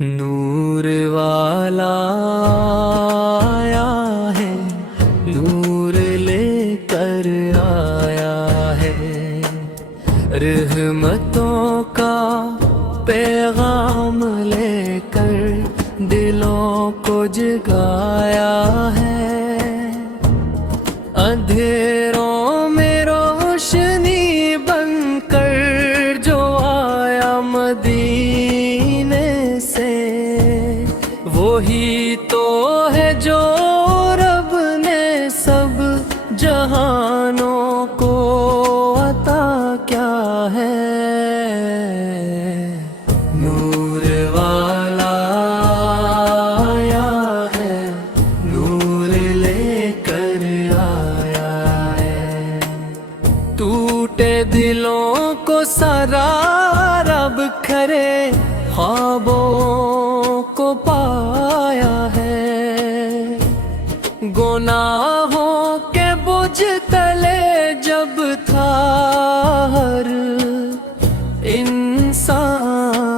نور والا آیا ہے، نور لے کر آیا ہے، رحمتوں کا پیغام لے کر دلوں کو جگایا ہے، اندھیروں میں روشنی بن کر جو آیا مدینے سے، وہی تو ہے جو رب نے سب جہانوں کو عطا کیا ہے۔ نور والا آیا ہے، نور لے کر آیا ہے، ٹوٹے دلوں کو سارا رب کرے خوابوں کو پایا ہے، گناہوں کے بوجھ تلے جب تھا ہر انسان،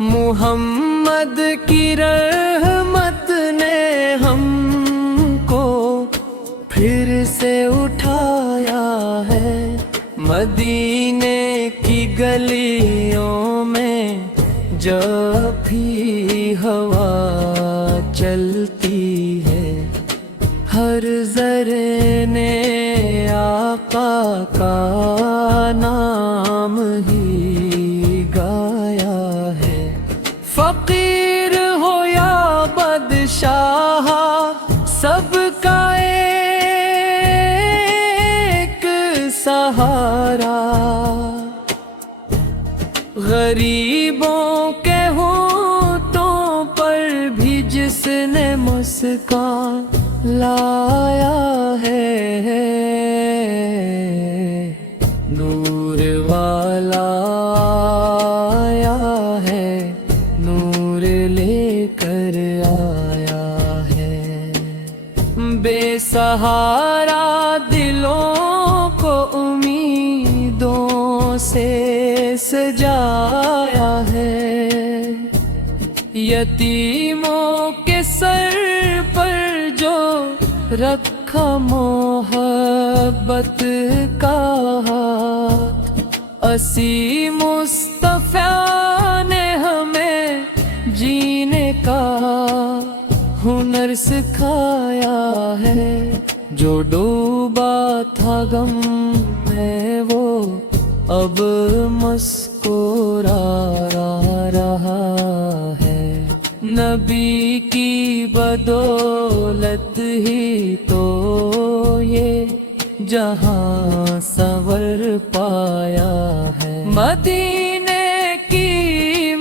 محمد کی رحمت نے ہم کو پھر سے اٹھایا ہے، مدینے کی گلیوں میں جب بھی ہوا چلتی ہے، ہر ذرے نے آقا کا نام ہی گایا ہے، فقیر ہو یا بادشاہ سب کا ایک سہارا، غریبوں کے ہونٹوں پر بھی جس نے مسکان لایا ہے، نور والا آیا ہے، نور لے کر آیا ہے، بے سہارا دلوں کو امیدوں سے سجایا ہے، یتیموں کے سر پر جو رکھا محبت کا ہاتھ، اسی مصطفیٰ نے ہمیں جینے کا ہنر سکھایا ہے، جو ڈوبا تھا غم میں وہ اب مسکرا رہا ہے، نبی کی بدولت ہی تو یہ جہاں سنور پایا ہے، مدینے کی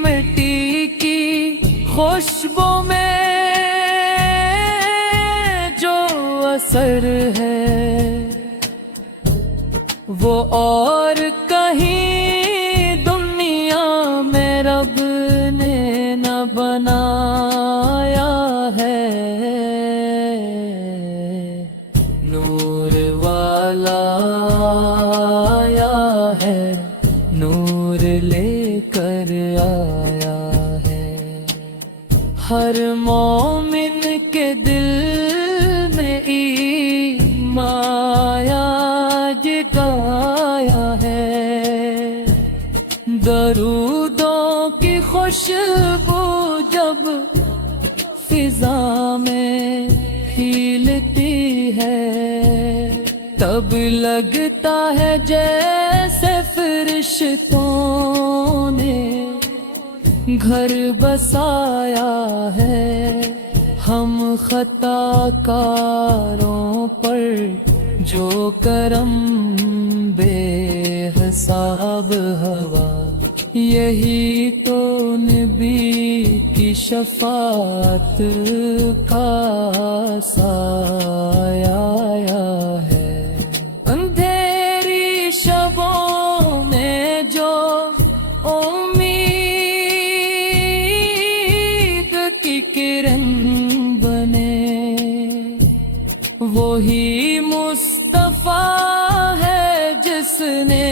مٹی کی خوشبو میں جو اثر ہے وہ اور کہیں دنیا میں رب نے نہ بنایا ہے، نور والا آیا ہے، نور لے کر آیا ہے، ہر مومن کے دل میں ایمان جگایا ہے، درودوں کی خوشبو جب فضا میں کھیلتی ہے، تب لگتا ہے جیسے فرشتوں نے گھر بسایا ہے، ہم خطا کاروں پر جو کرم بے حساب ہوا، یہی تو نبی کی شفاعت کا سایہ ہے، اندھیری شبوں میں جو امید کی کرن بنے، وہی مصطفیٰ ہے جس نے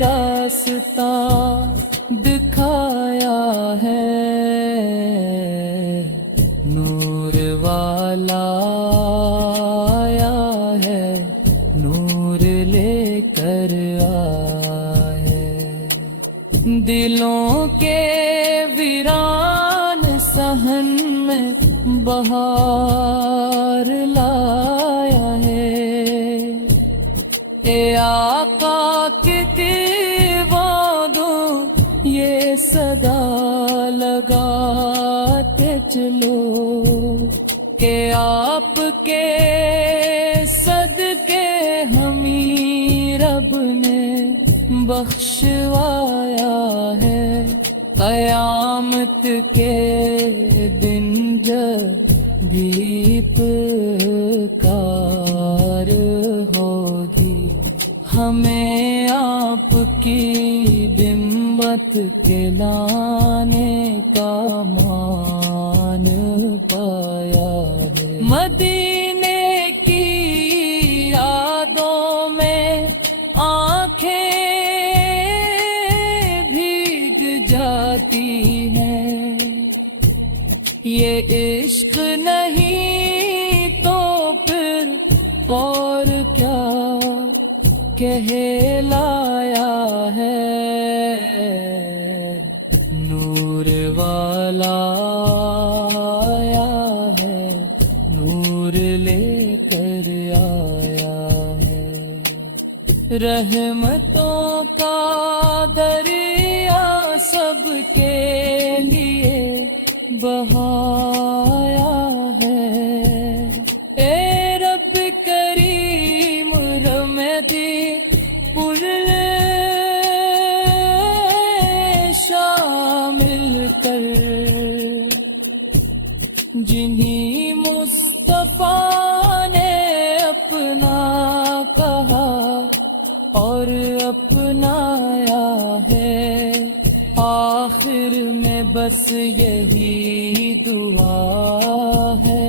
راستہ دکھایا ہے۔ بہار لایا ہے۔ اے آقا کے وعدوں یہ صدا لگاتے چلو کہ آپ کے صدقے ہمیں رب نے بخشوایا ہے۔ قیامت کے دن جب بھی پکار ہوگی، ہمیں آپ کی بمبت کے لانے کا مان پایا ہے۔ مدینے کی یادوں میں آنکھیں بھیگ جاتی ہیں۔ یہ عشق نہیں تو پھر اور کیا کہلایا ہے۔ نور والا آیا ہے، نور لے کر آیا ہے۔ رحمتوں کا دریا سب کے لیے بہایا ہے۔ اے رب کریم رحمتی پل شامل کر، جنہیں مصطفیٰ نے اپنا کہا اور اپنایا ہے۔ آخر میں بس یہی دعا ہے